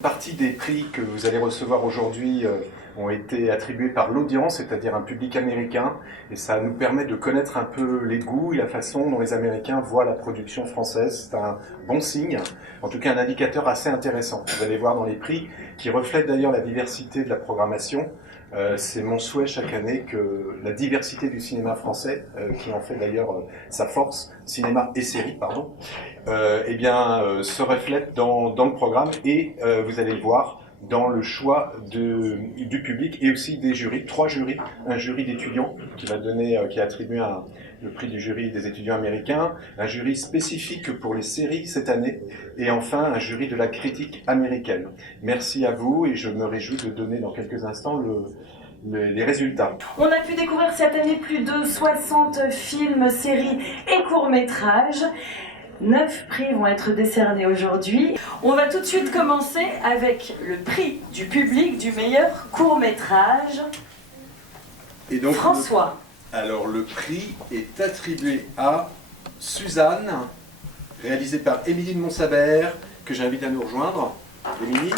Partie des prix que vous allez recevoir aujourd'hui ont été attribués par l'audience, c'est-à-dire un public américain, et ça nous permet de connaître un peu les goûts et la façon dont les Américains voient la production française. C'est un bon signe, en tout cas un indicateur assez intéressant. Vous allez voir dans les prix, qui reflètent d'ailleurs la diversité de la programmation. C'est mon souhait chaque année que la diversité du cinéma français, qui en fait d'ailleurs sa force, cinéma et série, pardon, se reflète dans le programme et vous allez le voir dans le choix du public et aussi des jurys, 3 jurys, un jury d'étudiants qui a attribué le prix du jury des étudiants américains, un jury spécifique pour les séries cette année et enfin un jury de la critique américaine. Merci à vous et je me réjouis de donner dans quelques instants les résultats. On a pu découvrir cette année plus de 60 films, séries et courts-métrages. 9 prix vont être décernés aujourd'hui. On va tout de suite commencer avec le prix du public du meilleur court-métrage. Et donc, François. Alors le prix est attribué à Suzanne, réalisé par Émilie de Montsabert, que j'invite à nous rejoindre. Émilie.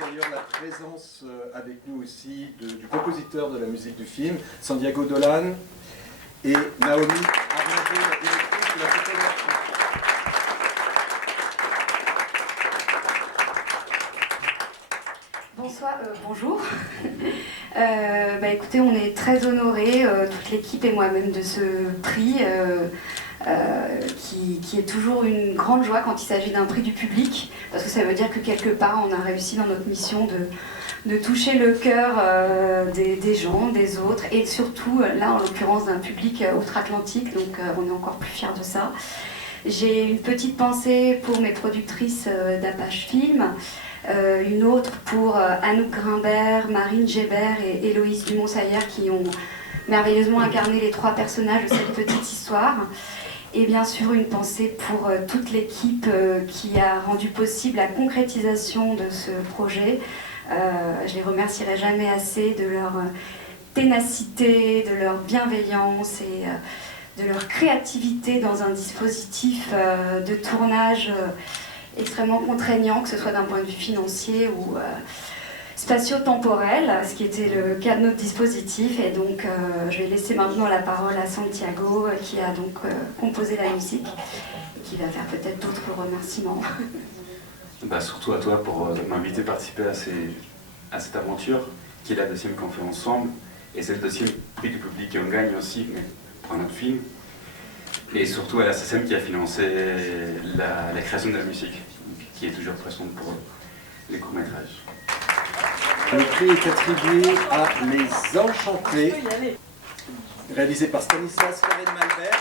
D'ailleurs la présence avec nous aussi du compositeur de la musique du film, Santiago Dolan, et Naomi Arnaud, la directrice de la photographie. Bonsoir, bonjour. Écoutez, on est très honorés, toute l'équipe et moi-même, de ce prix qui est toujours une grande joie quand il s'agit d'un prix du public, parce que ça veut dire que quelque part on a réussi dans notre mission de toucher le cœur des gens, des autres, et surtout là en l'occurrence d'un public outre-Atlantique, donc on est encore plus fiers de ça. J'ai une petite pensée pour mes productrices d'Apache Film, une autre pour Anouk Grimbert, Marine Gébert et Héloïse Dumont-Saillère, qui ont merveilleusement incarné les 3 personnages de cette petite histoire. Et bien sûr une pensée pour toute l'équipe qui a rendu possible la concrétisation de ce projet. Je les remercierai jamais assez de leur ténacité, de leur bienveillance et de leur créativité dans un dispositif de tournage extrêmement contraignant, que ce soit d'un point de vue financier ou spatio-temporel, ce qui était le cas de notre dispositif. Et donc je vais laisser maintenant la parole à Santiago, qui a donc composé la musique et qui va faire peut-être d'autres remerciements. Surtout à toi pour m'inviter à participer à cette aventure, qui est la 2e qu'on fait ensemble, et c'est le 2e prix du public qu'on gagne aussi, mais pour un autre film. Et surtout à la SACEM qui a financé la création de la musique, qui est toujours présente pour les courts-métrages. Le prix est attribué à Les Enchantés, réalisé par Stanislas Carré-Malberg.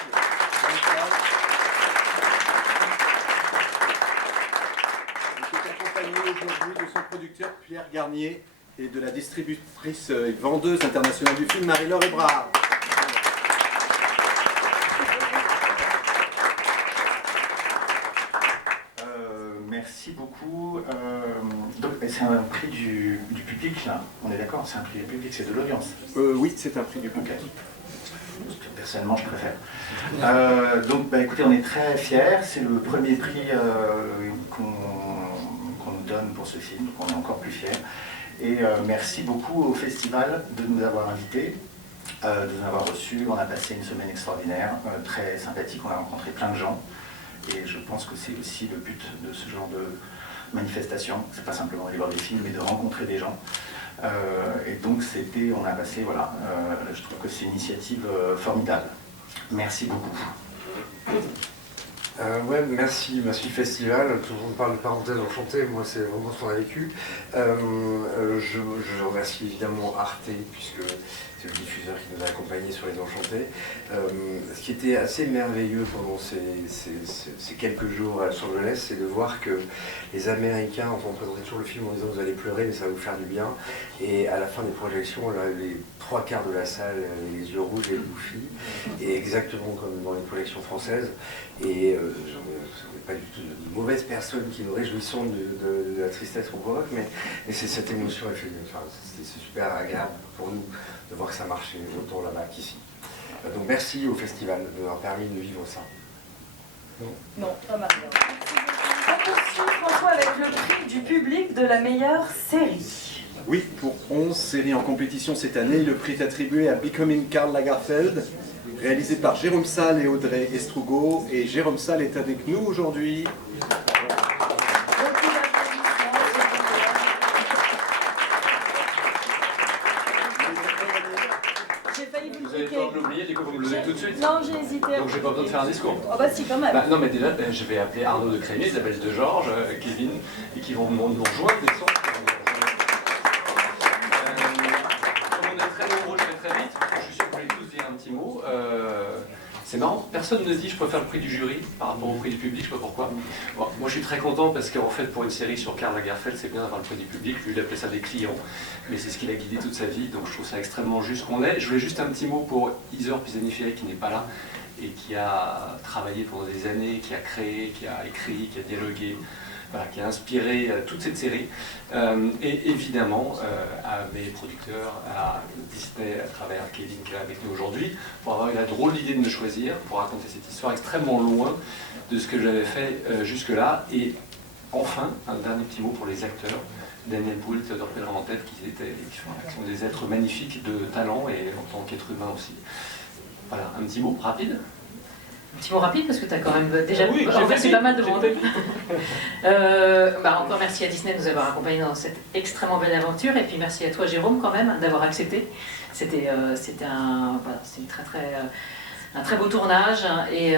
Il est accompagné aujourd'hui de son producteur Pierre Garnier et de la distributrice et vendeuse internationale du film Marie-Laure Ebrard. Merci beaucoup. C'est un prix du public là, on est d'accord, c'est un prix du public, c'est de l'audience. Oui, c'est un prix du public. Okay. Personnellement, je préfère. Écoutez, on est très fiers, c'est le premier prix qu'on nous donne pour ce film, donc on est encore plus fiers. Et merci beaucoup au festival de nous avoir invités, de nous avoir reçus. On a passé une semaine extraordinaire, très sympathique, on a rencontré plein de gens. Et je pense que c'est aussi le but de ce genre de manifestation. C'est pas simplement aller voir des films, mais de rencontrer des gens. Et donc on a passé, voilà, je trouve que c'est une initiative formidable. Merci beaucoup. Merci Festival. Tout le monde parle de parenthèse enchantée, moi c'est vraiment ce qu'on a vécu. Je remercie évidemment Arte, puisque c'est le diffuseur qui nous a accompagnés sur Les Enchantés. Ce qui était assez merveilleux pendant ces quelques jours à Los Angeles, c'est de voir que les Américains, on présentait toujours le film en disant vous allez pleurer mais ça va vous faire du bien. Et à la fin des projections, là, les 3/4 de la salle, les yeux rouges et bouffis, et exactement comme dans les projections françaises. Et j'en ai pas du tout de mauvaises personnes qui nous réjouissons de la tristesse qu'on provoque, mais c'est cette émotion, c'est super agréable. pour nous de voir que ça marchait autant là-bas qu'ici. Donc merci au festival de nous avoir permis de vivre ça. Non, pas mal. On poursuit, François, avec le prix du public de la meilleure série. Oui, pour 11 séries en compétition cette année, le prix est attribué à Becoming Karl Lagerfeld, réalisé par Jérôme Salle et Audrey Estrugo. Et Jérôme Salle est avec nous aujourd'hui. Vous avez peur de l'oublier, du coup vous me le dites tout de suite. Non, j'ai hésité. Donc j'ai pas besoin de faire un discours. Oh bah si, quand même. Bah, non mais déjà, je vais appeler Arnaud de Crémier, Isabelle de Georges, Kevin, et qui vont nous rejoindre des sons. Comme on est très nombreux, je vais très vite. Je suis sûr que vous voulez tous dire un petit mot. C'est marrant, personne ne dit je préfère le prix du jury par rapport au prix du public, je sais pas pourquoi. Bon, moi je suis très content parce qu'en fait pour une série sur Karl Lagerfeld, c'est bien d'avoir le prix du public, lui il appelait ça des clients, mais c'est ce qu'il a guidé toute sa vie, donc je trouve ça extrêmement juste qu'on ait. Je voulais juste un petit mot pour Heather Pisani-Ferry qui n'est pas là et qui a travaillé pendant des années, qui a créé, qui a écrit, qui a dialogué, voilà, qui a inspiré toute cette série, et évidemment à mes producteurs, à Disney, à travers Kevin qui est avec nous aujourd'hui, pour avoir eu la drôle d'idée de me choisir, pour raconter cette histoire extrêmement loin de ce que j'avais fait jusque-là. Et enfin, un dernier petit mot pour les acteurs, Daniel Poul, Théodore Pellerin-Mantef, qui sont des êtres magnifiques de talent et en tant qu'être humain aussi. Voilà, un petit mot rapide. Un petit mot rapide parce que tu as quand même déjà c'est pas mal de monde. Encore merci à Disney de nous avoir accompagnés dans cette extrêmement belle aventure et puis merci à toi Jérôme quand même d'avoir accepté. C'était un très beau tournage et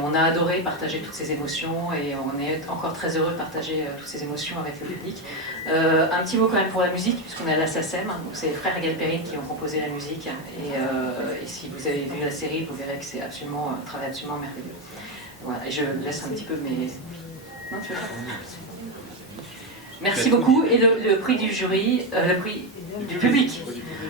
on a adoré partager toutes ces émotions et on est encore très heureux de partager toutes ces émotions avec le public. Un petit mot quand même pour la musique puisqu'on est à la SACEM, donc c'est les frères Galperine qui ont composé la musique et si vous avez vu la série vous verrez que c'est absolument un travail absolument merveilleux. Voilà, et je laisse un petit peu mes... Non, tu veux pas ? Merci beaucoup et le prix du jury, le prix du public.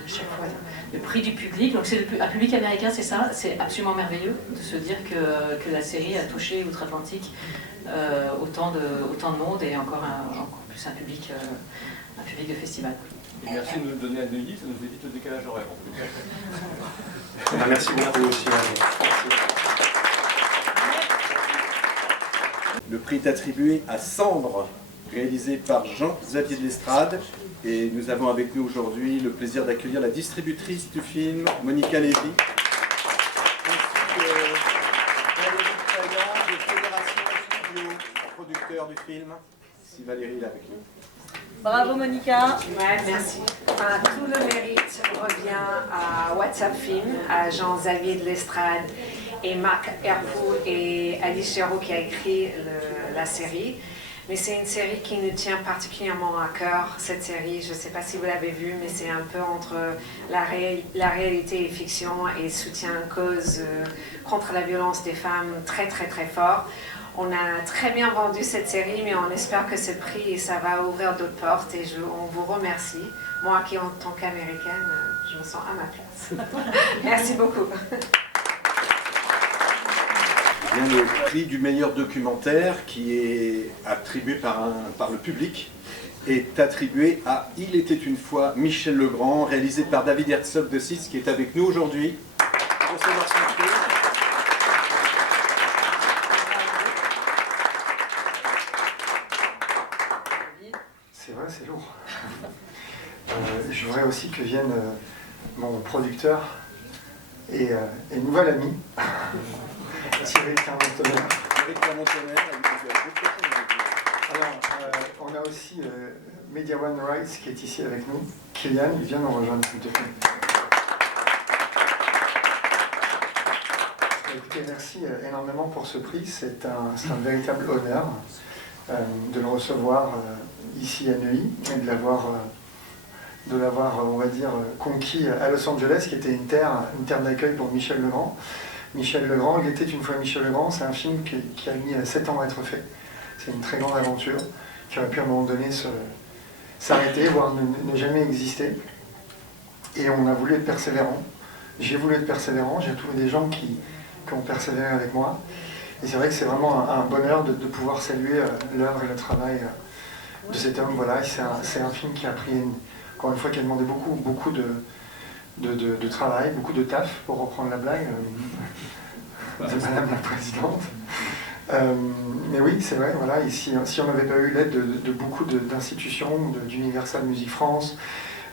Chaque fois. Le prix du public, donc c'est un public américain, c'est ça, c'est absolument merveilleux de se dire que la série a touché outre-Atlantique autant de monde et encore plus un public de festival. Et merci de nous donner à Neuilly, ça nous évite le décalage horaire. Merci beaucoup aussi. Le prix est attribué à Cendre, réalisé par Jean-Xavier de Lestrade. Et nous avons avec nous aujourd'hui le plaisir d'accueillir la distributrice du film, Monica Lévy, ainsi que Valérie Taillant de Fédération Studio, producteur du film. Si Valérie est là avec nous. Bravo Monica. Ouais, merci. Tout le mérite revient à WhatsApp Film, à Jean-Xavier de Lestrade et Marc Herpoux et Alice Géraud qui a écrit la série. Mais c'est une série qui nous tient particulièrement à cœur, cette série. Je ne sais pas si vous l'avez vue, mais c'est un peu entre la réalité et fiction et soutient une cause contre la violence des femmes très très très fort. On a très bien vendu cette série, mais on espère que ce prix, ça va ouvrir d'autres portes et on vous remercie. Moi qui en tant qu'Américaine, je me sens à ma place. Merci beaucoup. Bien, le prix du meilleur documentaire qui est attribué par le public est attribué à Il était une fois Michel Legrand, réalisé par David Herzog de Sitz qui est avec nous aujourd'hui pour recevoir son prix. C'est vrai, c'est lourd. Je voudrais aussi que vienne mon producteur et nouvel ami. Thierry Clermont-Tonnerre. Alors, on a aussi Media One Rights qui est ici avec nous. Kylian, il vient nous rejoindre, s'il te plaît. Écoutez, merci énormément pour ce prix. C'est un véritable honneur de le recevoir ici à Neuilly et de l'avoir, on va dire, conquis à Los Angeles, qui était une terre d'accueil pour Michel Legrand. Michel Legrand, Il était une fois Michel Legrand, c'est un film qui a mis 7 ans à être fait. C'est une très grande aventure qui aurait pu à un moment donné s'arrêter, voire ne jamais exister. Et on a voulu être persévérant. J'ai voulu être persévérant, j'ai trouvé des gens qui ont persévéré avec moi. Et c'est vrai que c'est vraiment un bonheur de pouvoir saluer l'œuvre et le travail de cet homme. Voilà, c'est un film qui a pris encore une fois, qui a demandé beaucoup de travail, beaucoup de taf, pour reprendre la blague de Madame la Présidente. Mais oui, c'est vrai, voilà, ici, si on n'avait pas eu l'aide de beaucoup d'institutions, d'Universal Music France,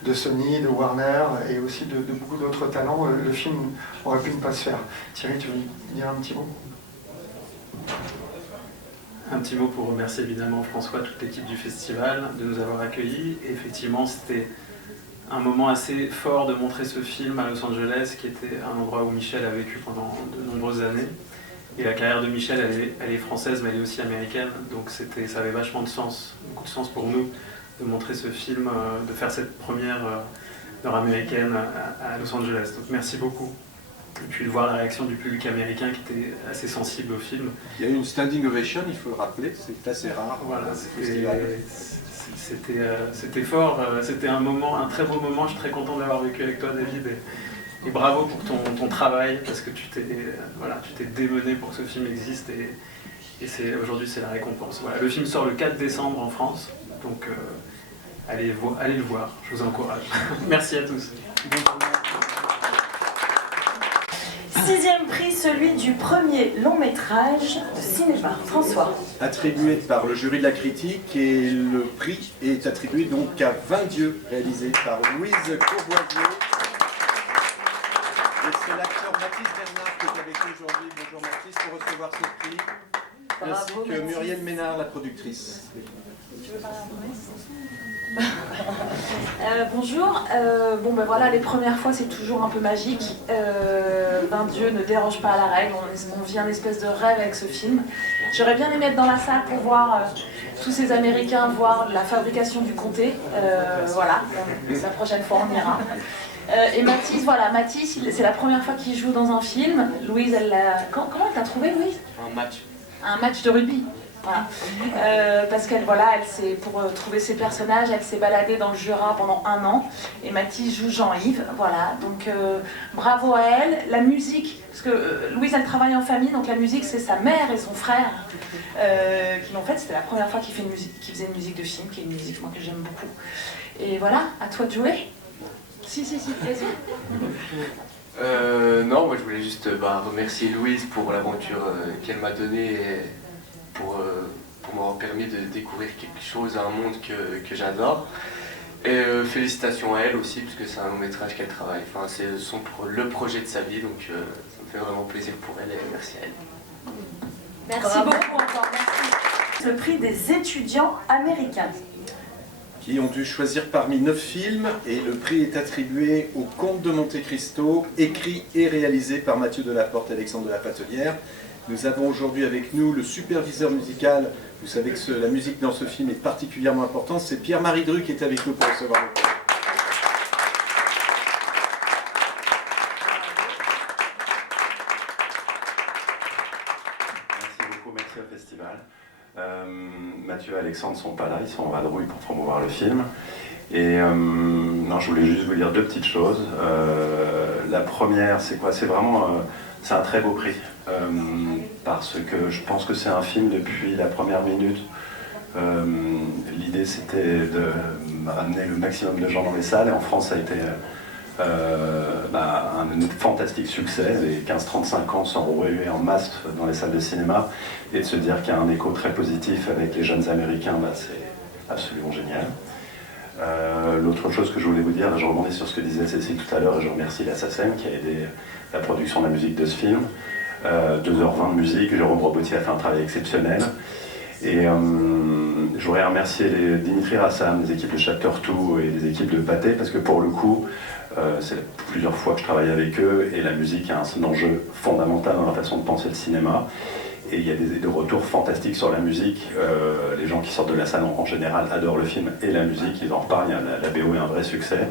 de Sony, de Warner et aussi de beaucoup d'autres talents, le film aurait pu ne pas se faire. Thierry, tu veux dire un petit mot ? Un petit mot pour remercier évidemment François, toute l'équipe du festival de nous avoir accueillis. Et effectivement, c'était un moment assez fort de montrer ce film à Los Angeles, qui était un endroit où Michel a vécu pendant de nombreuses années. Et la carrière de Michel, elle est française, mais elle est aussi américaine. Donc ça avait vachement de sens, beaucoup de sens pour nous de montrer ce film, de faire cette première nord-américaine à Los Angeles. Donc merci beaucoup. Et puis de voir la réaction du public américain qui était assez sensible au film. Il y a eu une standing ovation, il faut le rappeler, c'est assez rare. Voilà, c'était fort, c'était un très beau moment, je suis très content d'avoir vécu avec toi David. Et bravo pour ton travail, parce que tu t'es démené pour que ce film existe et aujourd'hui c'est la récompense. Voilà, le film sort le 4 décembre en France, donc allez le voir, je vous encourage. Merci à tous. 6e prix, celui du premier long métrage de cinéma. François. Attribué par le jury de la critique, et le prix est attribué donc à 20 dieux, réalisé par Louise Courvoisier. Et c'est l'acteur Mathis Bernard qui est avec nous aujourd'hui. Bonjour Mathis, pour recevoir ce prix. Ainsi que Muriel Ménard, la productrice. Tu veux parler en premier ? Bonjour, bon ben voilà, les premières fois c'est toujours un peu magique. 20 dieux ne dérange pas à la règle, on vit un espèce de rêve avec ce film. J'aurais bien aimé être dans la salle pour voir tous ces Américains voir la fabrication du comté. Voilà, la prochaine fois on ira. Et Mathis, voilà, Mathis, c'est la première fois qu'il joue dans un film. Louise, comment elle t'a trouvé, Louise ? Un match de rugby. Voilà. Parce qu'elle, pour trouver ses personnages, elle s'est baladée dans le Jura pendant 1 an. Et Mathis joue Jean-Yves, voilà. Donc bravo à elle. La musique, parce que Louise, elle travaille en famille, donc la musique, c'est sa mère et son frère qui l'ont faite. C'était la première fois qu'il faisait une musique de film, qui est une musique moi que j'aime beaucoup. Et voilà, à toi de jouer. Si, plaisir. Non, moi je voulais juste remercier Louise pour l'aventure qu'elle m'a donnée et pour m'avoir permis de découvrir quelque chose, un monde que j'adore. Et félicitations à elle aussi, parce que c'est un long métrage qu'elle travaille. Enfin, c'est le projet de sa vie, donc ça me fait vraiment plaisir pour elle et merci à elle. Merci beaucoup encore, merci. Le prix des étudiants américains. Qui ont dû choisir parmi 9 films, et le prix est attribué au Comte de Monte Cristo, écrit et réalisé par Mathieu Delaporte et Alexandre de la Patelière. Nous avons aujourd'hui avec nous le superviseur musical. Vous savez que la musique dans ce film est particulièrement importante. C'est Pierre-Marie Dru qui est avec nous pour recevoir le prix. Merci beaucoup, merci au festival. Mathieu et Alexandre ne sont pas là, ils sont en vadrouille pour promouvoir le film. Et non, je voulais juste vous dire 2 petites choses. La première, c'est quoi ? C'est vraiment c'est un très beau prix. Parce que je pense que c'est un film depuis la première minute. L'idée c'était de ramener le maximum de gens dans les salles, et en France ça a été un fantastique succès. Les 15-35 ans sont rués en masse dans les salles de cinéma, et de se dire qu'il y a un écho très positif avec les jeunes américains, c'est absolument génial. L'autre chose que je voulais vous dire, je rebondis sur ce que disait Cécile tout à l'heure, et je remercie la SACEM qui a aidé la production de la musique de ce film. 2h20 de musique, Jérôme Robotier a fait un travail exceptionnel. Et je voudrais remercier Dimitri Rassam, les équipes de Chapter 2 et les équipes de Pathé, parce que pour le coup, c'est plusieurs fois que je travaille avec eux, et la musique a un enjeu fondamental dans la façon de penser le cinéma. Et il y a des retours fantastiques sur la musique. Les gens qui sortent de la salle en général adorent le film et la musique, ils en reparlent. La BO est un vrai succès.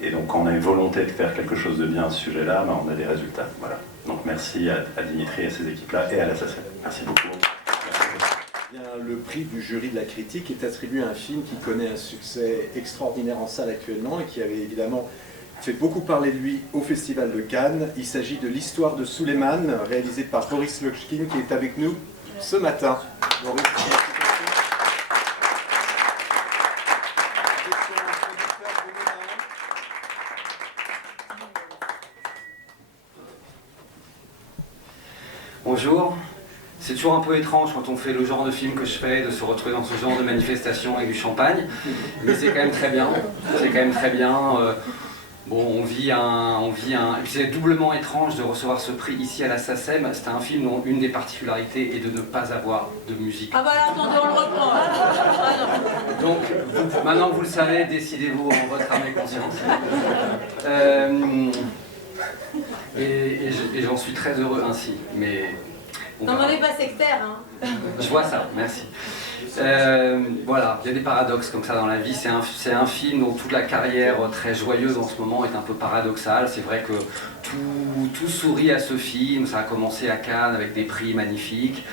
Et donc quand on a une volonté de faire quelque chose de bien à ce sujet-là, on a des résultats. Voilà. Donc merci à Dimitri et à ces équipes-là et à la SACEM. Merci beaucoup. Bien, le prix du jury de la critique est attribué à un film qui connaît un succès extraordinaire en salle actuellement et qui avait évidemment fait beaucoup parler de lui au Festival de Cannes. Il s'agit de l'histoire de Suleiman, réalisé par Boris Lochkin, qui est avec nous ce matin. Boris, Bonjour. C'est toujours un peu étrange quand on fait le genre de film que je fais, de se retrouver dans ce genre de manifestation avec du champagne, mais c'est quand même très bien. C'est quand même très bien. Bon, on vit un... Et puis c'est doublement étrange de recevoir ce prix ici à la SACEM. C'était un film dont une des particularités est de ne pas avoir de musique. Ah bah là, attendez, on le reprend. Donc, maintenant que vous le savez, décidez-vous en votre âme et conscience. Et j'en suis très heureux ainsi, mais... Non, mais on n'est pas sectaire, hein. Je vois ça, merci. Voilà, il y a des paradoxes comme ça dans la vie. C'est un film dont toute la carrière très joyeuse en ce moment est un peu paradoxale. C'est vrai que tout sourit à ce film. Ça a commencé à Cannes avec des prix magnifiques.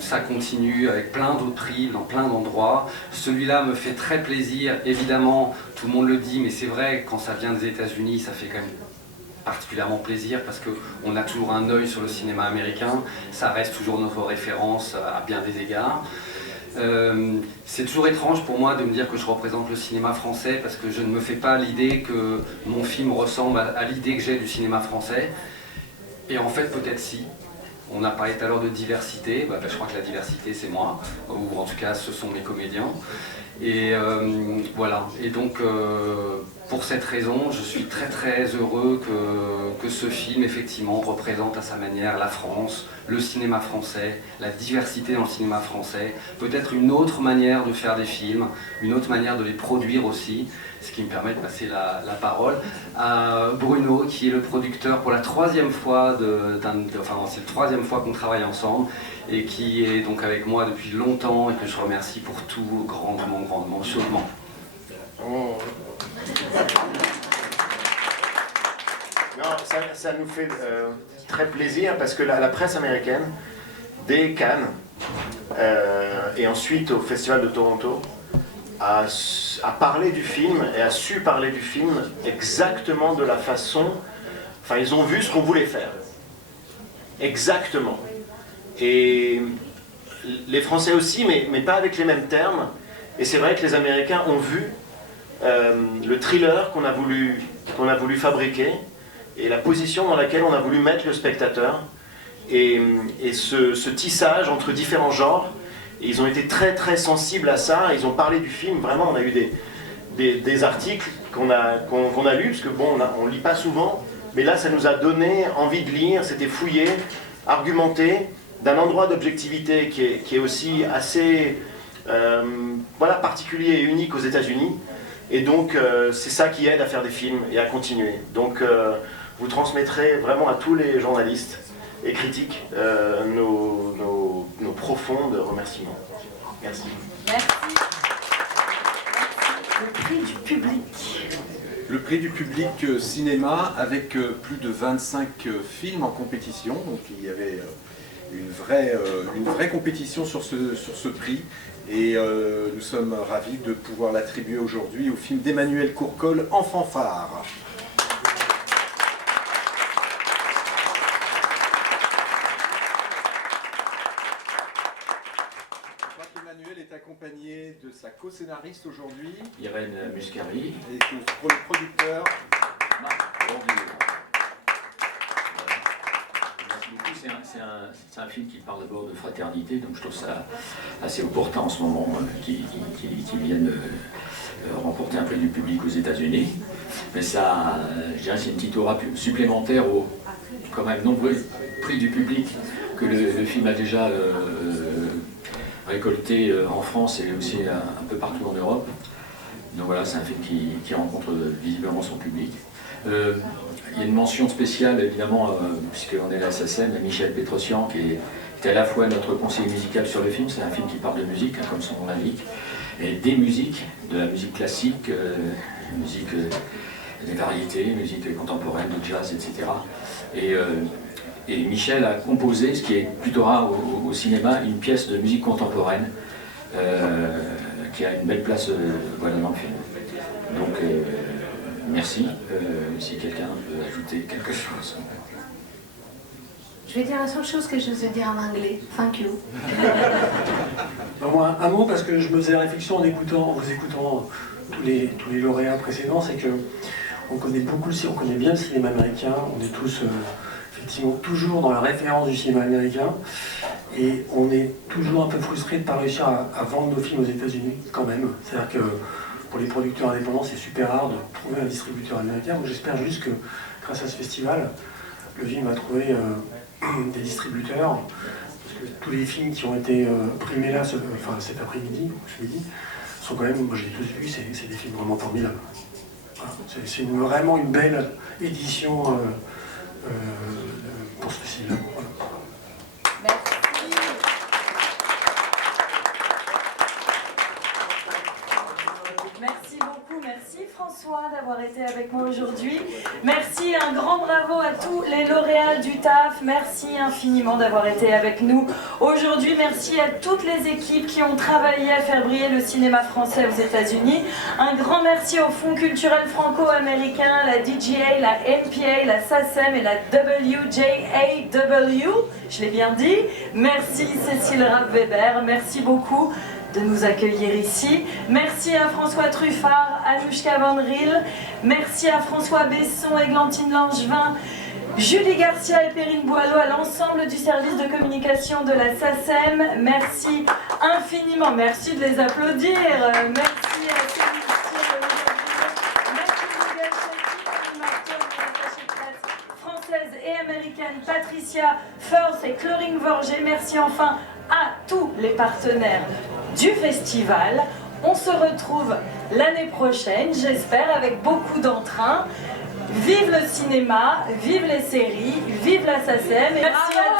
Ça continue avec plein d'autres prix dans plein d'endroits. Celui-là me fait très plaisir. Évidemment, tout le monde le dit, mais c'est vrai, quand ça vient des États-Unis, ça fait quand même particulièrement plaisir parce qu'on a toujours un œil sur le cinéma américain, ça reste toujours notre référence à bien des égards. C'est toujours étrange pour moi de me dire que je représente le cinéma français parce que je ne me fais pas l'idée que mon film ressemble à l'idée que j'ai du cinéma français. Et en fait, peut-être si. On a parlé tout à l'heure de diversité, je crois que la diversité c'est moi, ou en tout cas ce sont mes comédiens. Et voilà, et donc pour cette raison, je suis très très heureux que ce film effectivement représente à sa manière la France, le cinéma français, la diversité dans le cinéma français, peut-être une autre manière de faire des films, une autre manière de les produire aussi, ce qui me permet de passer la parole à Bruno, qui est le producteur pour la 3e fois, c'est la 3e fois qu'on travaille ensemble, et qui est donc avec moi depuis longtemps et que je remercie pour tout grandement, chaudement. Oh. Non, ça nous fait très plaisir parce que la presse américaine, dès Cannes et ensuite au Festival de Toronto, a parlé du film et a su parler du film exactement de la façon... Enfin, ils ont vu ce qu'on voulait faire. Exactement. Et les Français aussi, mais pas avec les mêmes termes. Et c'est vrai que les Américains ont vu le thriller qu'on a voulu fabriquer et la position dans laquelle on a voulu mettre le spectateur et ce tissage entre différents genres. Et ils ont été très très sensibles à ça. Ils ont parlé du film. Vraiment, on a eu des articles qu'on a lus, parce que bon, on lit pas souvent, mais là, ça nous a donné envie de lire. C'était fouillé, argumenté, d'un endroit d'objectivité qui est aussi assez particulier et unique aux États-Unis. Et donc, c'est ça qui aide à faire des films et à continuer. Donc, vous transmettrez vraiment à tous les journalistes et critiques nos profonds remerciements. Merci. Merci. Le prix du public. Le prix du public cinéma avec plus de 25 films en compétition. Donc il y avait une vraie compétition sur ce prix. Et nous sommes ravis de pouvoir l'attribuer aujourd'hui au film d'Emmanuel Courcol, En fanfare. Emmanuel est accompagné de sa co-scénariste aujourd'hui, Irène Muscari, et pour le producteur, Marc Bourdieu. Merci beaucoup. C'est un film qui parle d'abord de fraternité, donc je trouve ça assez opportun en ce moment qu'il vienne remporter un prix du public aux États-Unis. Mais ça, je dirais, c'est une petite aura supplémentaire aux quand même nombreux prix du public que le film a déjà récolté en France et aussi un peu partout en Europe. Donc voilà, c'est un film qui rencontre visiblement son public. Il y a une mention spéciale, évidemment, puisqu'on est à la SACEM, Michel Pétrosian, qui est à la fois notre conseiller musical sur le film. C'est un film qui parle de musique, comme son nom l'indique, et des musiques, de la musique classique, musique des variétés, musique contemporaine, de jazz, etc. Et Michel a composé, ce qui est plutôt rare au cinéma, une pièce de musique contemporaine qui a une belle place dans le film. Donc merci, si quelqu'un veut ajouter quelque chose. Je vais dire la seule chose que je sais dire en anglais. Thank you. Moi, un mot, parce que je me faisais réflexion en vous écoutant tous les lauréats précédents, c'est que on connaît bien le cinéma américain, on est tous effectivement toujours dans la référence du cinéma américain. Et on est toujours un peu frustré de ne pas réussir à vendre nos films aux États-Unis quand même. C'est-à-dire que pour les producteurs indépendants, c'est super rare de trouver un distributeur américain. Donc j'espère juste que grâce à ce festival, le film va trouver des distributeurs. Parce que tous les films qui ont été primés là, cet après-midi, ce midi, sont quand même, moi je les ai tous vus, c'est des films vraiment formidables. Voilà. C'est vraiment une belle édition pour ce festival. Voilà. Merci beaucoup, merci François d'avoir été avec moi aujourd'hui. Merci, un grand bravo à tous les lauréats du TAF. Merci infiniment d'avoir été avec nous aujourd'hui. Merci à toutes les équipes qui ont travaillé à faire briller le cinéma français aux États-Unis. Un grand merci au Fonds culturel franco-américain, la DGA, la MPA, la SACEM et la WJAW. Je l'ai bien dit. Merci Cécile Rapp-Weber, merci beaucoup de nous accueillir ici. Merci à François Truffard, Anouchka Van Riel, merci à François Besson, Églantine Langevin, Julie Garcia et Perrine Boileau, à l'ensemble du service de communication de la SACEM. Merci infiniment, merci de les applaudir. Merci à française et américaine, Patricia Firth et Cloring Vorger. Merci enfin à tous les partenaires du festival. On se retrouve l'année prochaine, j'espère, avec beaucoup d'entrain. Vive le cinéma, vive les séries, vive la SACEM. Merci à